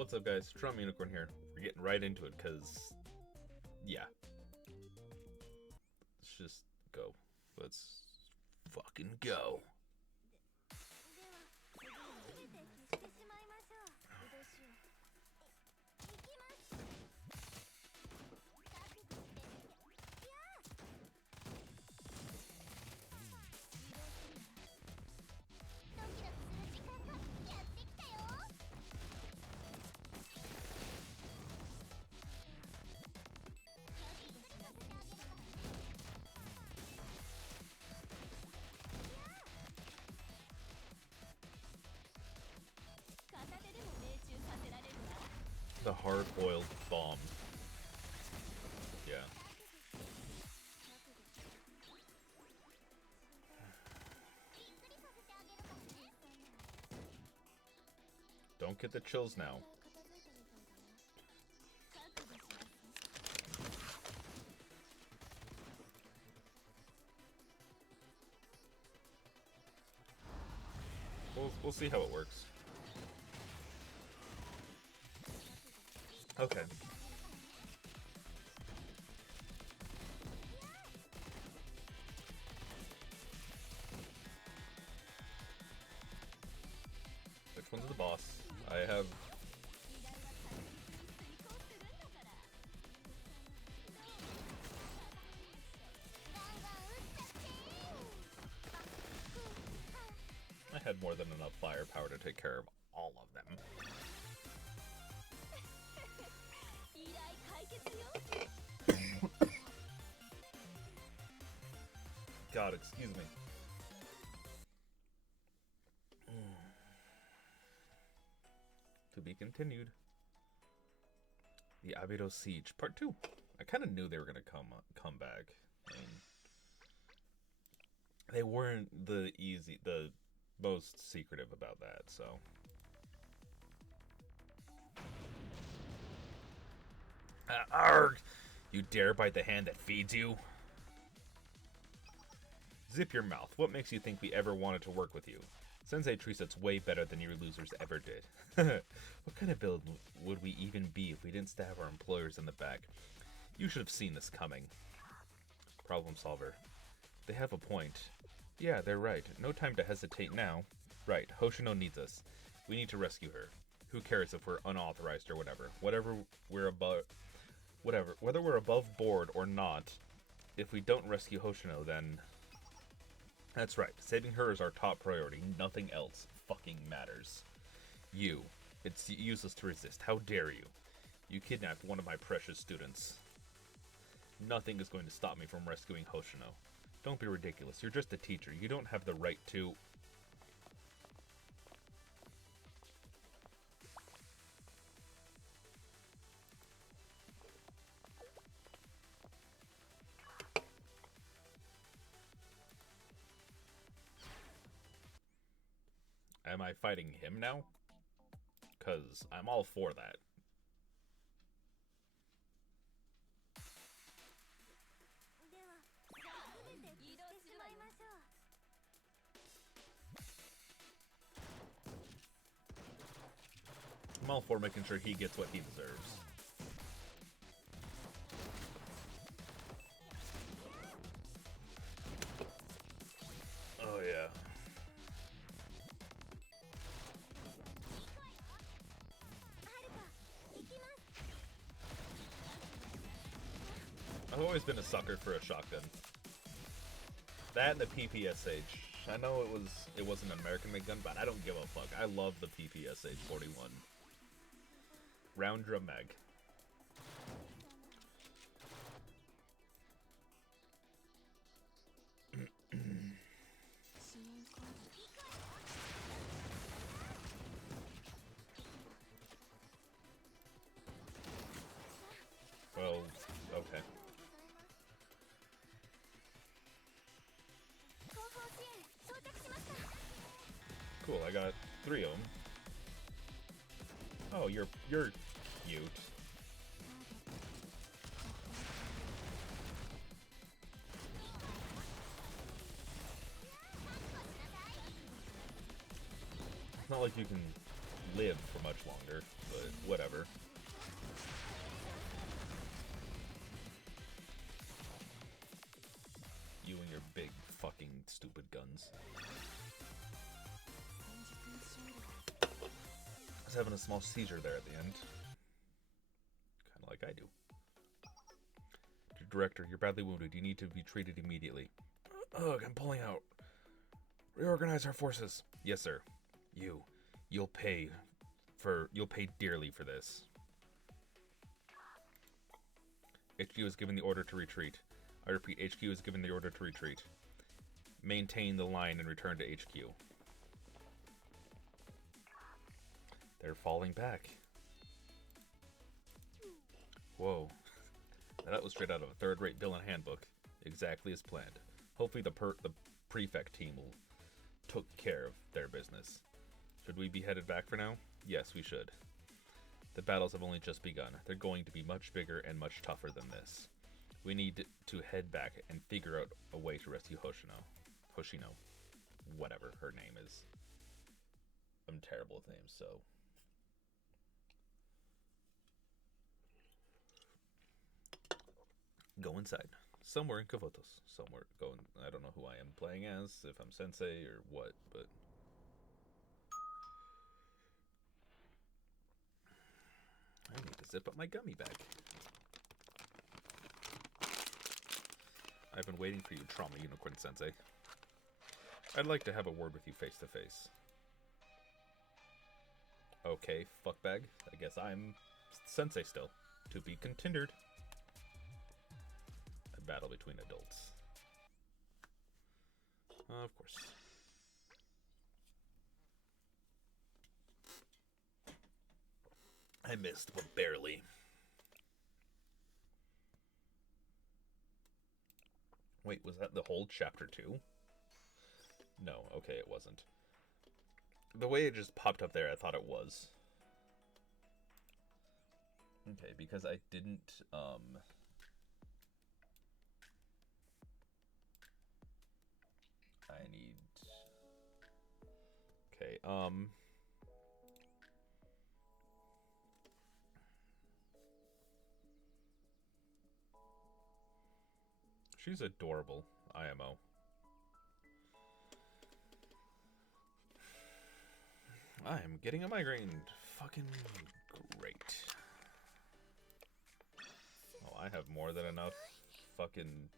What's up, guys? Trump Unicorn here. We're getting right into it, because, yeah. Let's just go. Let's fucking go. The hard-boiled bomb. Yeah. Don't get the chills now. We'll see how it works. Okay. Which one's the boss? I have... I had more than enough firepower to take care of all of them. God, excuse me. To be continued. The Abydos Siege, Part 2. I kind of knew they were going to come back. I mean, they weren't the most secretive about that, so... Arrgh! You dare bite the hand that feeds you? Zip your mouth. What makes you think we ever wanted to work with you? Sensei treats us way better than you losers ever did. What kind of build would we even be if we didn't stab our employers in the back? You should have seen this coming. Problem solver. They have a point. Yeah, they're right. No time to hesitate now. Right, Hoshino needs us. We need to rescue her. Who cares if we're unauthorized or whatever? Whether we're above board or not, if we don't rescue Hoshino, then... That's right. Saving her is our top priority. Nothing else fucking matters. You. It's useless to resist. How dare you? You kidnapped one of my precious students. Nothing is going to stop me from rescuing Hoshino. Don't be ridiculous. You're just a teacher. You don't have the right to... Am I fighting him now? Because I'm all for that. I'm all for making sure he gets what he deserves. Oh yeah. I've always been a sucker for a shotgun. That and the PPSH. I know it wasn't an American-made gun, but I don't give a fuck. I love the PPSH 41. Round drum mag. Well, okay. Cool, I got 3 of them. Oh, you're cute. It's not like you can live for much longer, but whatever. You and your big fucking stupid guns. I was having a small seizure there at the end. Kind of like I do. Director, you're badly wounded. You need to be treated immediately. Ugh, I'm pulling out. Reorganize our forces. Yes, sir. You'll pay dearly for this. HQ is given the order to retreat. I repeat, HQ is given the order to retreat. Maintain the line and return to HQ. They're falling back. Whoa. That was straight out of a third-rate villain handbook. Exactly as planned. Hopefully the prefect team will took care of their business. Should we be headed back for now? Yes, we should. The battles have only just begun. They're going to be much bigger and much tougher than this. We need to head back and figure out a way to rescue Hoshino. Whatever her name is. I'm terrible with names, so... Go inside. Somewhere in Kavotos. Somewhere going. I don't know who I am playing as, if I'm Sensei or what, but... I need to zip up my gummy bag. I've been waiting for you, Trauma Unicorn Sensei. I'd like to have a word with you face to face. Okay, fuckbag. I guess I'm Sensei still. To be continued. A battle between adults. Of course. I missed, but barely. Wait, was that the whole chapter 2? No, okay, it wasn't. The way it just popped up there, I thought it was. Okay, because I didn't, I need... Okay, she's adorable, IMO. I am getting a migraine. Fucking great. Oh, I have more than enough fucking...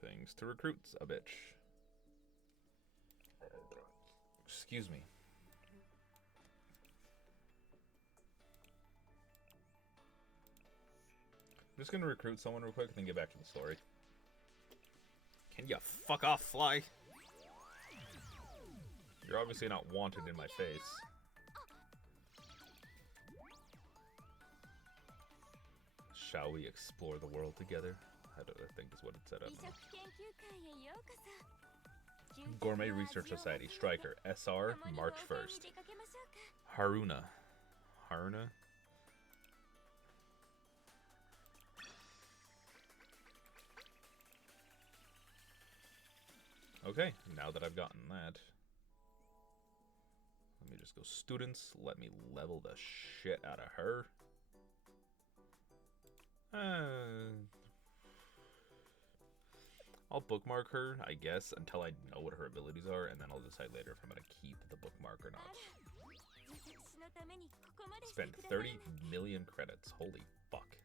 things to recruit a bitch. Excuse me. I'm just gonna recruit someone real quick and then get back to the story. Can you fuck off, fly? You're obviously not wanted in my face. Shall we explore the world together? I think is what it said. I don't know. Gourmet Research Society, Striker, SR, March 1st. Haruna. Haruna? Okay, now that I've gotten that, let me just go students. Let me level the shit out of her. I'll bookmark her, I guess, until I know what her abilities are, and then I'll decide later if I'm going to keep the bookmark or not. Spend 30 million credits. Holy fuck.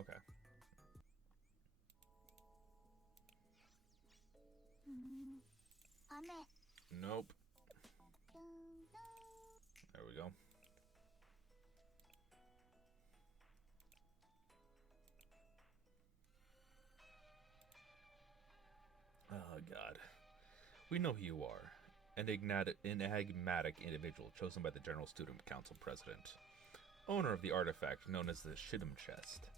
Okay. Nope. There we go. Oh, God. We know who you are. An enigmatic individual chosen by the General Student Council President. Owner of the artifact known as the Shidum Chest.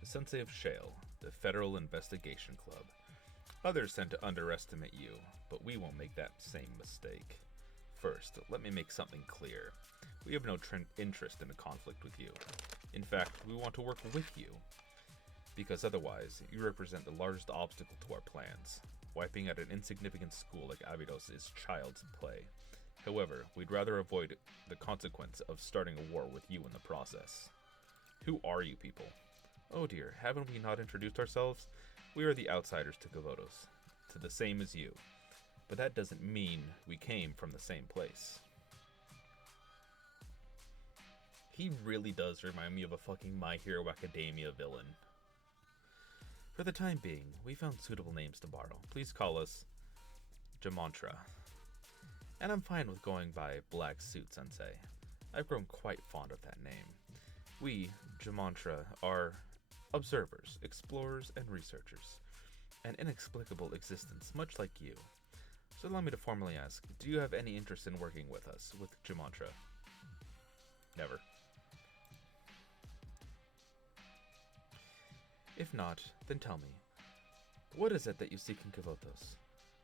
The Sensei of Shale, the Federal Investigation Club. Others tend to underestimate you, but we won't make that same mistake. First, let me make something clear. We have no interest in a conflict with you. In fact, we want to work with you. Because otherwise, you represent the largest obstacle to our plans. Wiping out an insignificant school like Abydos is child's play. However, we'd rather avoid the consequence of starting a war with you in the process. Who are you people? Oh dear, haven't we not introduced ourselves? We are the outsiders to Kavotos, to the same as you. But that doesn't mean we came from the same place. He really does remind me of a fucking My Hero Academia villain. For the time being, we found suitable names to borrow. Please call us Jamantra. And I'm fine with going by Black Suit Sensei. I've grown quite fond of that name. We, Jamantra, are observers, explorers, and researchers. An inexplicable existence, much like you. So allow me to formally ask, do you have any interest in working with us, with Jamantra? Never. If not, then tell me, what is it that you seek in Kavotos?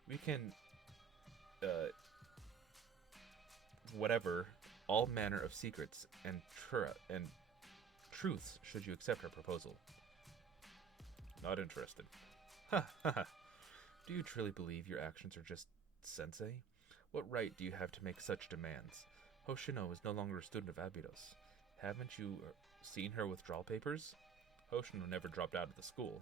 We can, whatever, all manner of secrets and truths should you accept our proposal. Not interested. Ha ha ha. Do you truly believe your actions are just sensei? What right do you have to make such demands? Hoshino is no longer a student of Abydos. Haven't you seen her withdrawal papers? Hoshino never dropped out of the school.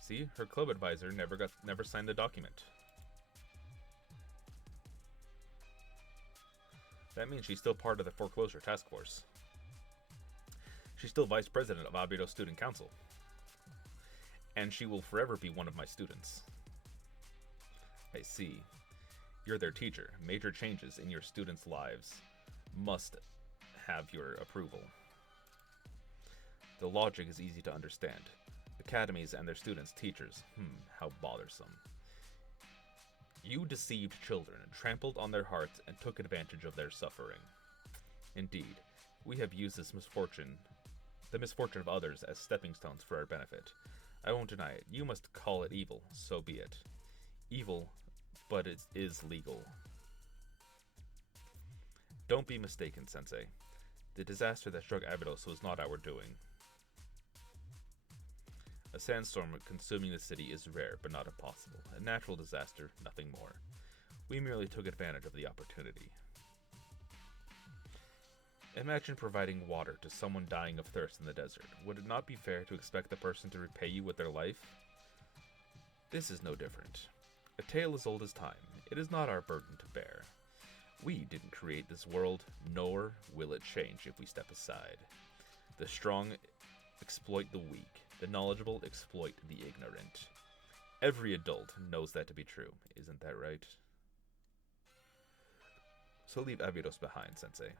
See, her club advisor never signed the document. That means she's still part of the foreclosure task force. She's still vice president of Abydos Student Council. And she will forever be one of my students. I see. You're their teacher. Major changes in your students' lives must have your approval. The logic is easy to understand. Academies and their students' teachers. How bothersome. You deceived children, trampled on their hearts, and took advantage of their suffering. Indeed, we have used the misfortune of others as stepping stones for our benefit. I won't deny it. You must call it evil, so be it. Evil, but it is legal. Don't be mistaken, Sensei. The disaster that struck Abydos was not our doing. A sandstorm consuming the city is rare, but not impossible. A natural disaster, nothing more. We merely took advantage of the opportunity. Imagine providing water to someone dying of thirst in the desert. Would it not be fair to expect the person to repay you with their life? This is no different. A tale as old as time. It is not our burden to bear. We didn't create this world, nor will it change if we step aside. The strong exploit the weak. The knowledgeable exploit the ignorant. Every adult knows that to be true. Isn't that right? So leave Abydos behind, Sensei.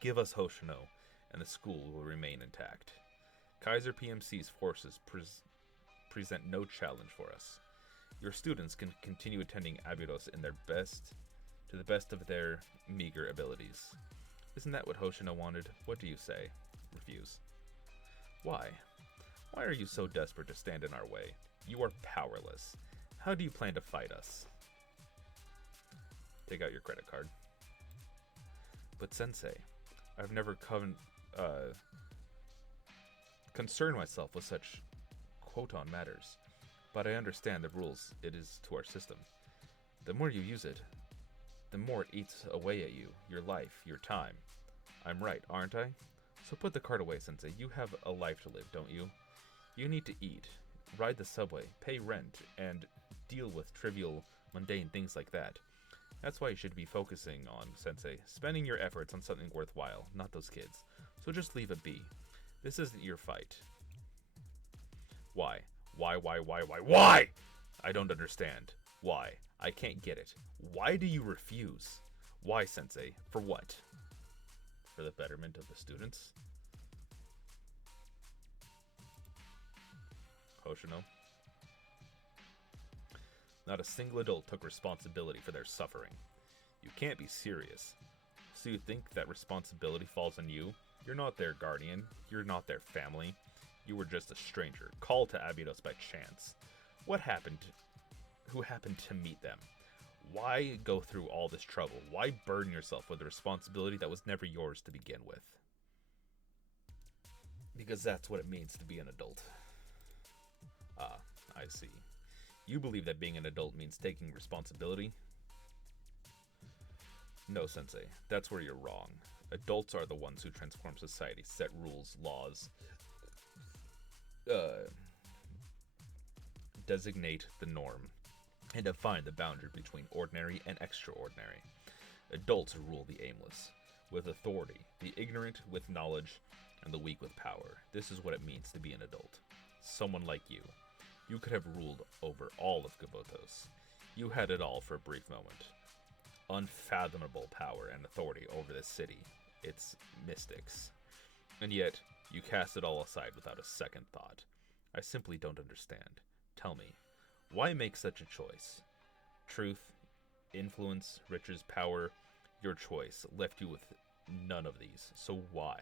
Give us Hoshino, and the school will remain intact. Kaiser PMC's forces present no challenge for us. Your students can continue attending Abydos to the best of their meager abilities. Isn't that what Hoshino wanted? What do you say? Refuse. Why? Why are you so desperate to stand in our way? You are powerless. How do you plan to fight us? Take out your credit card. But Sensei, I've never concerned myself with such quote-on matters, but I understand the rules it is to our system. The more you use it, the more it eats away at you, your life, your time. I'm right, aren't I? So put the card away, Sensei. You have a life to live, don't you? You need to eat, ride the subway, pay rent, and deal with trivial, mundane things like that. That's why you should be focusing on, Sensei, spending your efforts on something worthwhile, not those kids. So just leave it be. This isn't your fight. Why? Why? I don't understand. Why? I can't get it. Why do you refuse? Why, Sensei? For what? For the betterment of the students? Hoshino. Not a single adult took responsibility for their suffering. You can't be serious. So you think that responsibility falls on you? You're not their guardian. You're not their family. You were just a stranger, called to Abydos by chance. What happened? Who happened to meet them? Why go through all this trouble? Why burden yourself with a responsibility that was never yours to begin with? Because that's what it means to be an adult. Ah, I see. You believe that being an adult means taking responsibility? No, Sensei. That's where you're wrong. Adults are the ones who transform society, set rules, laws, designate the norm, and define the boundary between ordinary and extraordinary. Adults rule the aimless with authority, the ignorant with knowledge, and the weak with power. This is what it means to be an adult. Someone like you. You could have ruled over all of Gabotos. You had it all for a brief moment. Unfathomable power and authority over this city, its mystics. And yet, you cast it all aside without a second thought. I simply don't understand. Tell me, why make such a choice? Truth, influence, riches, power, your choice left you with none of these, so why?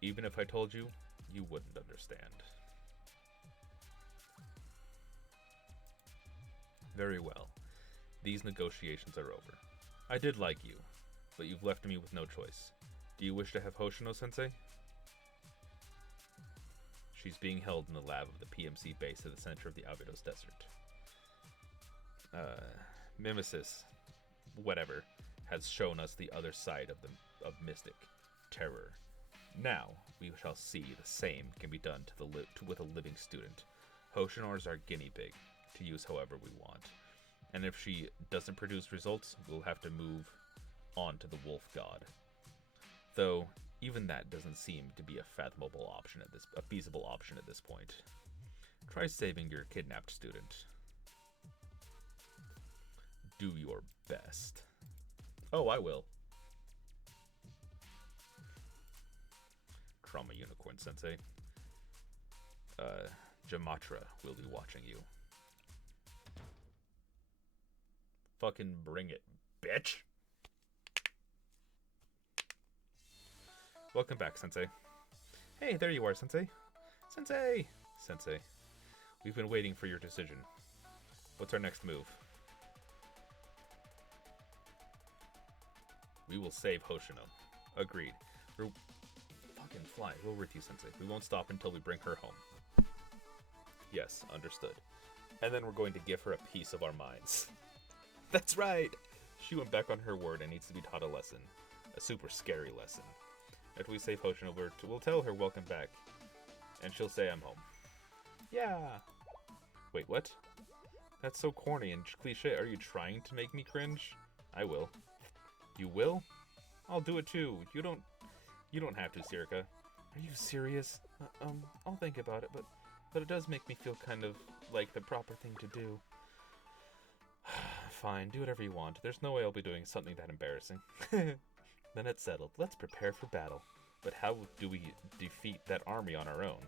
Even if I told you, you wouldn't understand. Very well. These negotiations are over. I did like you, but you've left me with no choice. Do you wish to have Hoshino-sensei? She's being held in the lab of the PMC base at the center of the Abydos Desert. Mimesis, whatever, has shown us the other side of mystic terror. Now, we shall see the same can be done with a living student. Hoshino is our guinea pig, to use however we want. And if she doesn't produce results, we'll have to move on to the wolf god. Though, even that doesn't seem to be a feasible option at this point. Try saving your kidnapped student. Do your best. Oh, I will. Trauma Unicorn Sensei. Jamatra will be watching you. Fucking bring it, bitch! Welcome back, Sensei. Hey, there you are, Sensei. Sensei! Sensei, we've been waiting for your decision. What's our next move? We will save Hoshino. Agreed. We're fucking fly. We'll with you, Sensei. We won't stop until we bring her home. Yes, understood. And then we're going to give her a piece of our minds. That's right! She went back on her word and needs to be taught a lesson. A super scary lesson. After we save Hoshino, we'll tell her welcome back. And she'll say I'm home. Yeah! Wait, what? That's so corny and cliche. Are you trying to make me cringe? I will. You will? I'll do it too. You don't have to, Sirika. Are you serious? I'll think about it, but it does make me feel kind of like the proper thing to do. Fine, do whatever you want. There's no way I'll be doing something that embarrassing. Then it's settled. Let's prepare for battle. But how do we defeat that army on our own?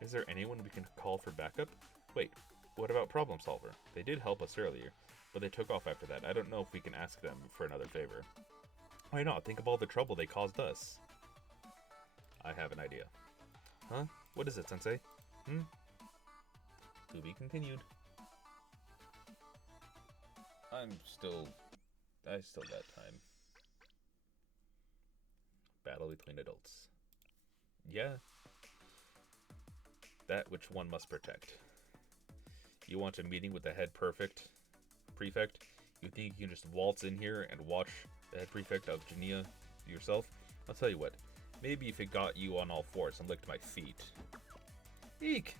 Is there anyone we can call for backup? Wait, what about Problem Solver? They did help us earlier, but they took off after that. I don't know if we can ask them for another favor. Why not? Think of all the trouble they caused us. I have an idea. Huh? What is it, Sensei? To be continued. I still got time. Battle between adults. Yeah. That which one must protect. You want a meeting with the head prefect? You think you can just waltz in here and watch the head prefect of Genia yourself? I'll tell you what. Maybe if it got you on all fours and licked my feet. Eek!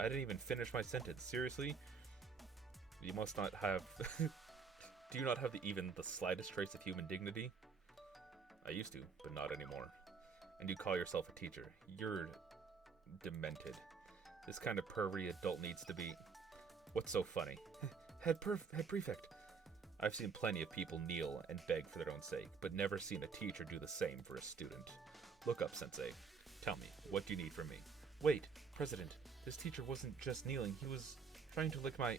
I didn't even finish my sentence. Seriously? You must not have... Do you not have even the slightest trace of human dignity? I used to, but not anymore. And you call yourself a teacher. You're demented. This kind of pervy adult needs to be... What's so funny? Head prefect. I've seen plenty of people kneel and beg for their own sake, but never seen a teacher do the same for a student. Look up, Sensei. Tell me, what do you need from me? Wait, President, this teacher wasn't just kneeling, he was trying to lick my...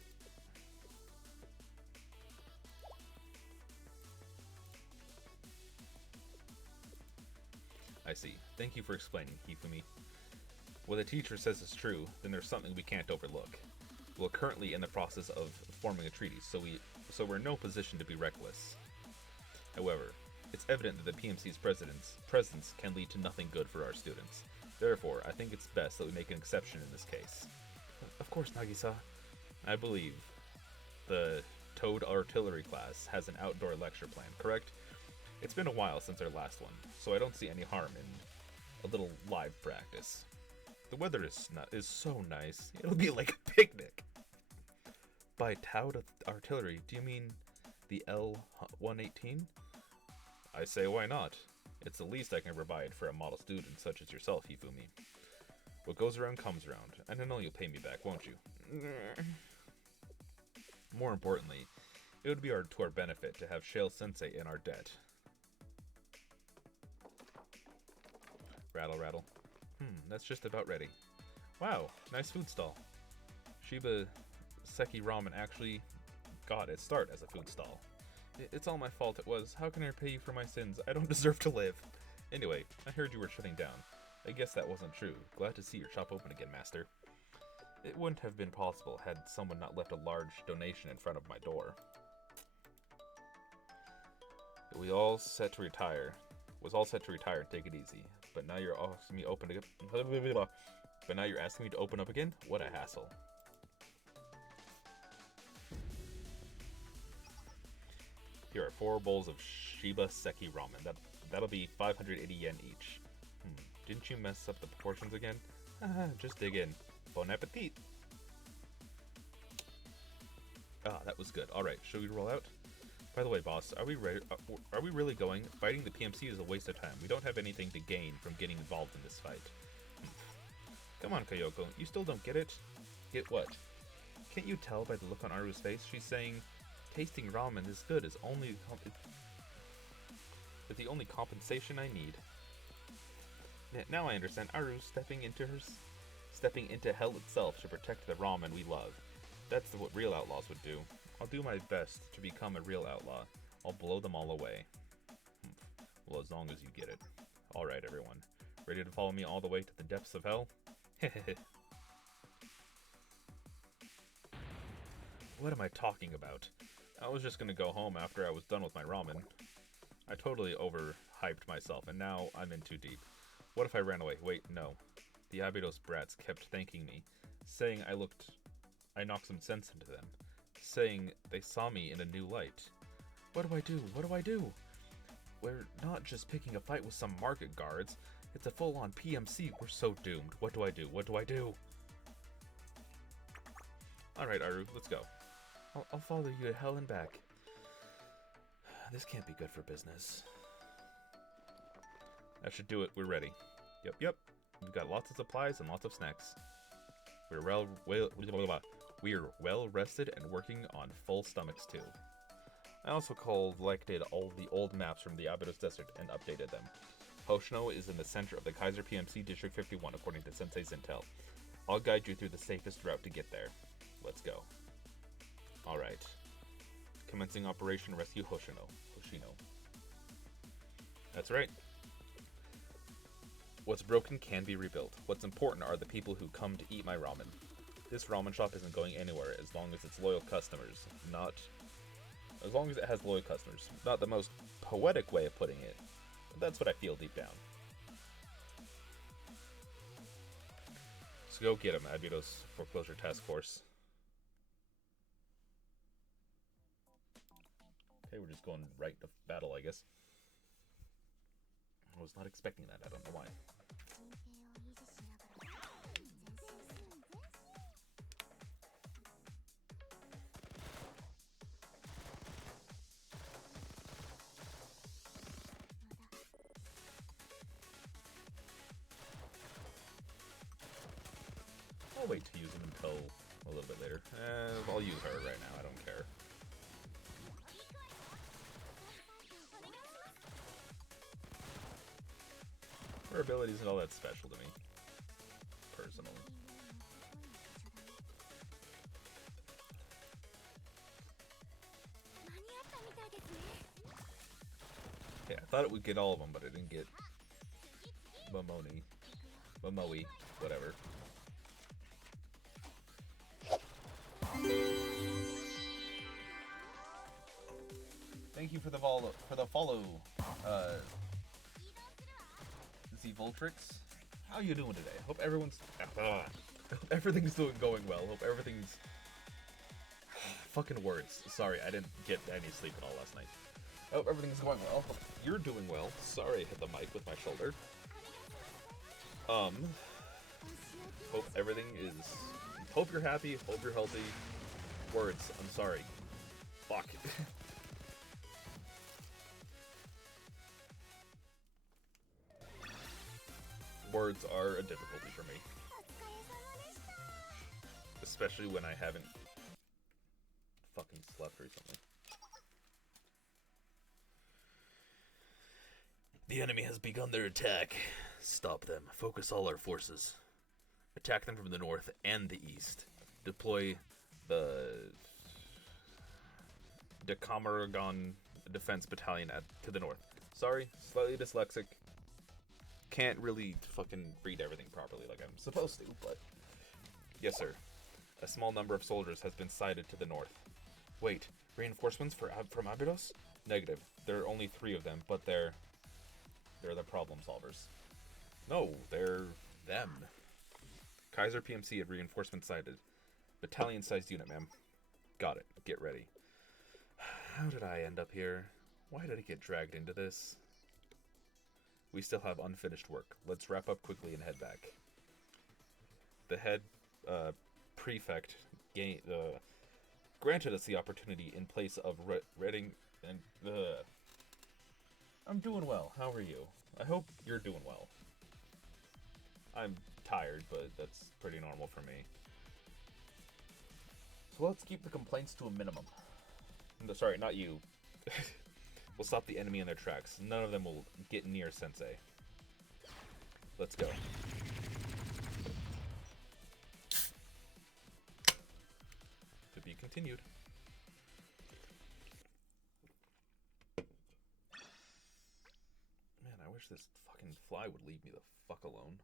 I see. Thank you for explaining, Hifumi. What the teacher says is true, then there's something we can't overlook. We're currently in the process of forming a treaty, so we're in no position to be reckless. However, it's evident that the PMC's presence can lead to nothing good for our students. Therefore, I think it's best that we make an exception in this case. Of course, Nagisa. I believe the Toad Artillery class has an outdoor lecture plan, correct? It's been a while since our last one, so I don't see any harm in a little live practice. The weather is so nice. It'll be like a picnic. By Toad Artillery, do you mean the L-118? I say why not? It's the least I can provide for a model student such as yourself, Hifumi. What goes around comes around, and I know you'll pay me back, won't you? More importantly, it would be to our benefit to have Shale Sensei in our debt. Rattle, rattle. That's just about ready. Wow, nice food stall. Shiba Seki Ramen actually got its start as a food stall. It's all my fault it was. How can I repay you for my sins? I don't deserve to live. Anyway, I heard you were shutting down. I guess that wasn't true. Glad to see your shop open again, Master. It wouldn't have been possible had someone not left a large donation in front of my door. Was all set to retire and take it easy. But now you're asking me to open up again? What a hassle. Here are 4 bowls of Shiba Seki Ramen. That'll be 580 yen each. Didn't you mess up the proportions again? Just dig in. Bon appetit! Ah, that was good. Alright, should we roll out? By the way, boss, are we ready? Are we really going? Fighting the PMC is a waste of time. We don't have anything to gain from getting involved in this fight. Come on, Kayoko. You still don't get it? Get what? Can't you tell by the look on Aru's face? She's saying, tasting ramen is good is the only compensation I need. Now I understand. Aru stepping into hell itself to protect the ramen we love. That's what real outlaws would do. I'll do my best to become a real outlaw. I'll blow them all away. Well, as long as you get it. Alright, everyone. Ready to follow me all the way to the depths of hell? What am I talking about? I was just gonna go home after I was done with my ramen. I totally overhyped myself, and now I'm in too deep. What if I ran away? Wait, no. The Abydos brats kept thanking me, saying I knocked some sense into them, saying they saw me in a new light. What do I do? What do I do? We're not just picking a fight with some market guards. It's a full-on PMC. We're so doomed. What do I do? What do I do? Alright, Aru, let's go. I'll follow you to hell and back. This can't be good for business. That should do it. We're ready. Yep. We've got lots of supplies and lots of snacks. We're well rested and working on full stomachs too. I also collected all the old maps from the Abydos Desert and updated them. Hoshino is in the center of the Kaiser PMC District 51 according to Sensei's intel. I'll guide you through the safest route to get there. Let's go. Alright. Commencing Operation Rescue Hoshino. That's right. What's broken can be rebuilt. What's important are the people who come to eat my ramen. This ramen shop isn't going anywhere as long as it's loyal customers. As long as it has loyal customers. Not the most poetic way of putting it, but that's what I feel deep down. So go get him, Abydos Foreclosure Task Force. Okay, we're just going right to battle, I guess. I was not expecting that, I don't know why. I'll wait to use them until a little bit later. I'll use her right now, I don't care. Her ability isn't all that special to me, personally. Okay, I thought it would get all of them, but I didn't get Momoe, whatever. Thank you for the follow, Z Voltrix. How you doing today? Hope everyone's everything's going well. Hope everything's fucking words. Sorry, I didn't get any sleep at all last night. Hope everything's going well. Hope you're doing well. Sorry, I hit the mic with my shoulder. Hope everything is. Hope you're happy. Hope you're healthy. Words. I'm sorry. Fuck. Words are a difficulty for me. Especially when I haven't fucking slept recently. The enemy has begun their attack. Stop them. Focus all our forces. Attack them from the north and the east. Deploy the Decameron Defense Battalion to the north. Sorry, slightly dyslexic. Can't really fucking read everything properly like I'm supposed to, but... Yes, sir. A small number of soldiers has been sighted to the north. Wait, reinforcements from Abydos? Negative. There are only 3 of them, but they're the problem solvers. No, they're them. Kaiser PMC had reinforcements sighted. Battalion-sized unit, ma'am. Got it. Get ready. How did I end up here? Why did I get dragged into this? We still have unfinished work. Let's wrap up quickly and head back. The head prefect granted us the opportunity in place of Reading and... I'm doing well. How are you? I hope you're doing well. I'm tired, but that's pretty normal for me. So let's keep the complaints to a minimum. No, sorry, not you. We'll stop the enemy in their tracks. None of them will get near Sensei. Let's go. To be continued. Man, I wish this fucking fly would leave me the fuck alone.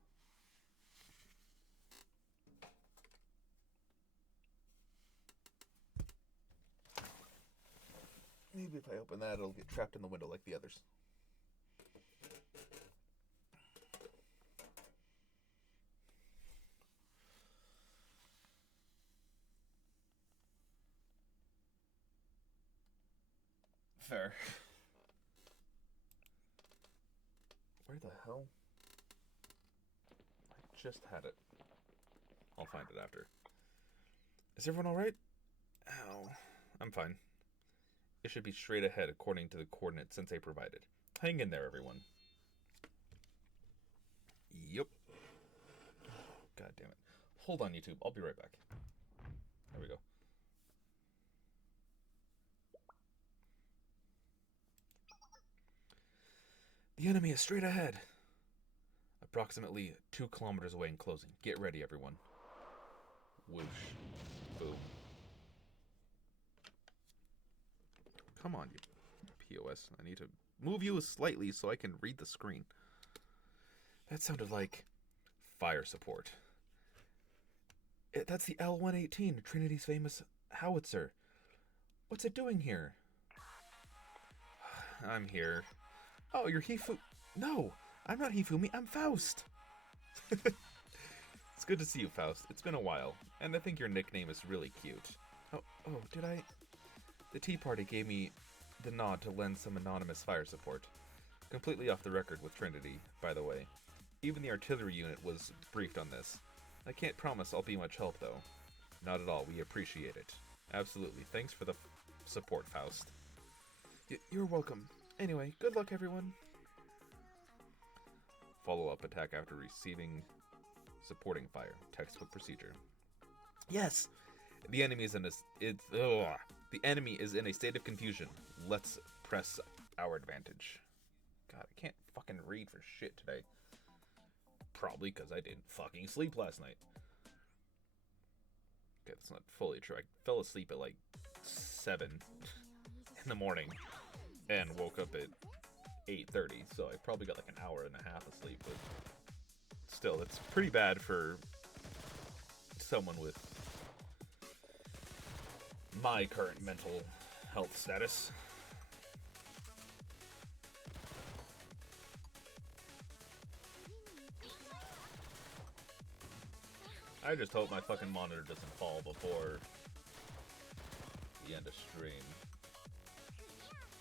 Maybe if I open that, it'll get trapped in the window like the others. Fair. Where the hell? I just had it. I'll find it after. Is everyone alright? Ow. I'm fine. It should be straight ahead according to the coordinates Sensei provided. Hang in there, everyone. Yup. God damn it. Hold on, YouTube. I'll be right back. There we go. The enemy is straight ahead. Approximately 2 kilometers away and closing. Get ready, everyone. Whoosh. Boom. Come on, you POS. I need to move you slightly so I can read the screen. That sounded like fire support. That's the L-118, Trinity's famous howitzer. What's it doing here? I'm here. Oh, you're Hifu... No, I'm not Hifumi, I'm Faust. It's good to see you, Faust. It's been a while, and I think your nickname is really cute. Oh, did I... The Tea Party gave me the nod to lend some anonymous fire support. Completely off the record with Trinity, by the way. Even the artillery unit was briefed on this. I can't promise I'll be much help, though. Not at all. We appreciate it. Absolutely. Thanks for the support, Faust. You're welcome. Anyway, good luck, everyone. Follow-up attack after receiving supporting fire. Textbook procedure. Yes! The enemy is in the enemy is in a state of confusion. Let's press our advantage. God, I can't fucking read for shit today. Probably because I didn't fucking sleep last night. Okay, that's not fully true. I fell asleep at like 7 in the morning and woke up at 8:30, so I probably got like an hour and a half of sleep, but still, that's pretty bad for someone with my current mental health status. I just hope my fucking monitor doesn't fall before the end of stream.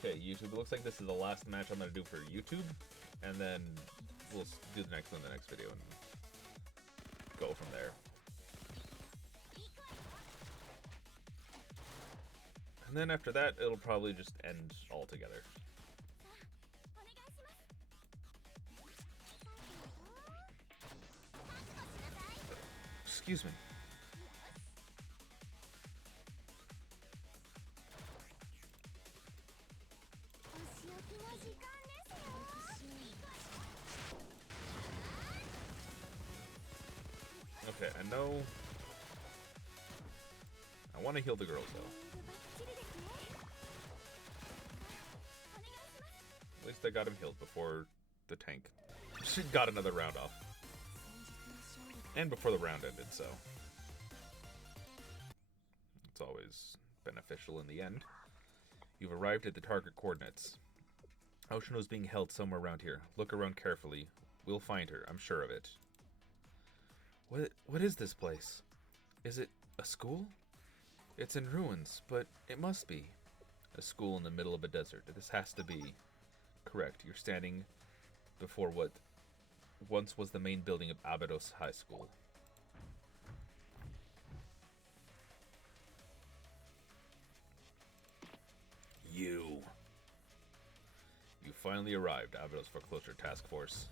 Okay, YouTube, it looks like this is the last match I'm going to do for YouTube, and then we'll do the next one in the next video and go from there. And then after that, it'll probably just end altogether. Excuse me. Okay, I know. I want to heal the girls, though. At least I got him healed before the tank got another round off. And before the round ended, so it's always beneficial in the end. You've arrived at the target coordinates. Oshino's being held somewhere around here. Look around carefully. We'll find her, I'm sure of it. What is this place? Is it a school? It's in ruins, but it must be. A school in the middle of a desert. This has to be correct. You're standing before what once was the main building of Abydos High School. You finally arrived, Abydos Foreclosure Task Force.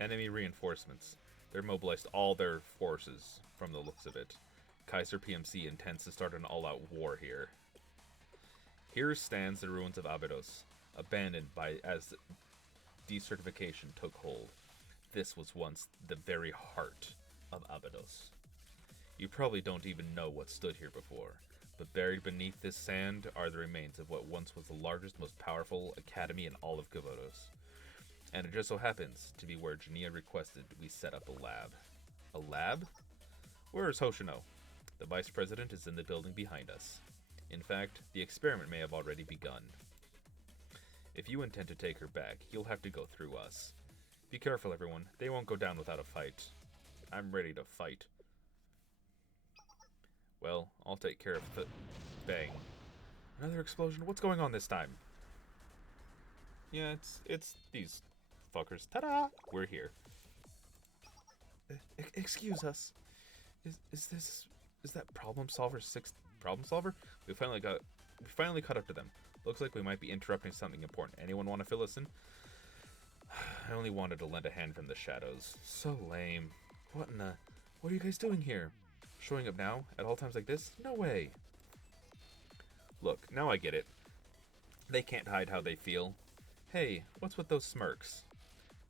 Enemy reinforcements. They're mobilized all their forces from the looks of it. Kaiser PMC intends to start an all-out war here. Here stands the ruins of Abydos, abandoned as desertification took hold. This was once the very heart of Abydos. You probably don't even know what stood here before, but buried beneath this sand are the remains of what once was the largest, most powerful academy in all of Gavodos. And it just so happens to be where Jania requested we set up a lab. A lab? Where is Hoshino? The vice president is in the building behind us. In fact, the experiment may have already begun. If you intend to take her back, you'll have to go through us. Be careful, everyone. They won't go down without a fight. I'm ready to fight. Well, I'll take care of the... Bang. Another explosion? What's going on this time? Yeah, it's these fuckers. Ta-da! We're here. Excuse us. Is that Problem Solver 6 Problem Solver? We finally caught up to them. Looks like we might be interrupting something important. Anyone want to fill us in? I only wanted to lend a hand from the shadows. So lame. What are you guys doing here? Showing up now? At all times like this? No way. Look, now I get it. They can't hide how they feel. Hey, what's with those smirks?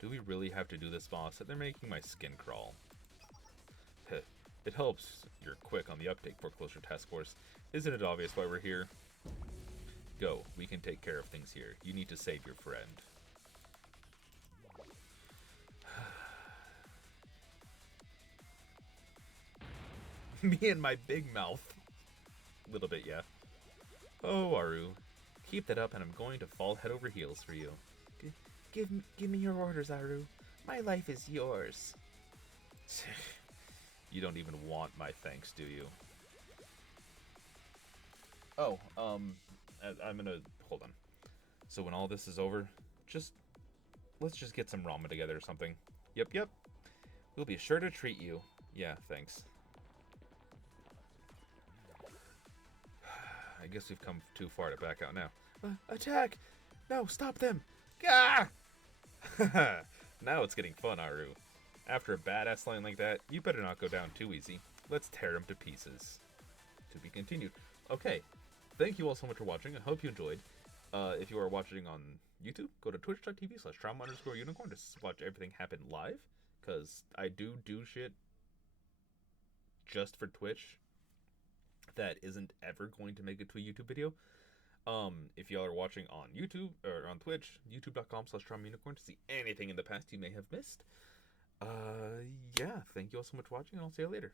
Do we really have to do this, boss? They're making my skin crawl. It helps you're quick on the uptake, Foreclosure Task Force. Isn't it obvious why we're here? Go, we can take care of things here. You need to save your friend. Me and my big mouth. A little bit, yeah. Oh, Aru. Keep that up and I'm going to fall head over heels for you. Give me your orders, Aru. My life is yours. You don't even want my thanks, do you? Oh, I'm gonna... Hold on. So when all this is over, let's just get some ramen together or something. Yep. We'll be sure to treat you. Yeah, thanks. I guess we've come too far to back out now. Attack! No, stop them! Gah! Now it's getting fun, Aru. After a badass line like that, you better not go down too easy. Let's tear him to pieces. To be continued. Okay, thank you all so much for watching. I hope you enjoyed. If you are watching on YouTube, go to twitch.tv/trauma_unicorn to watch everything happen live. Because I do shit just for Twitch that isn't ever going to make it to a YouTube video. If y'all are watching on YouTube or on Twitch, youtube.com/TraumAUnicorn to see anything in the past you may have missed. Yeah, thank you all so much for watching, and I'll see you later.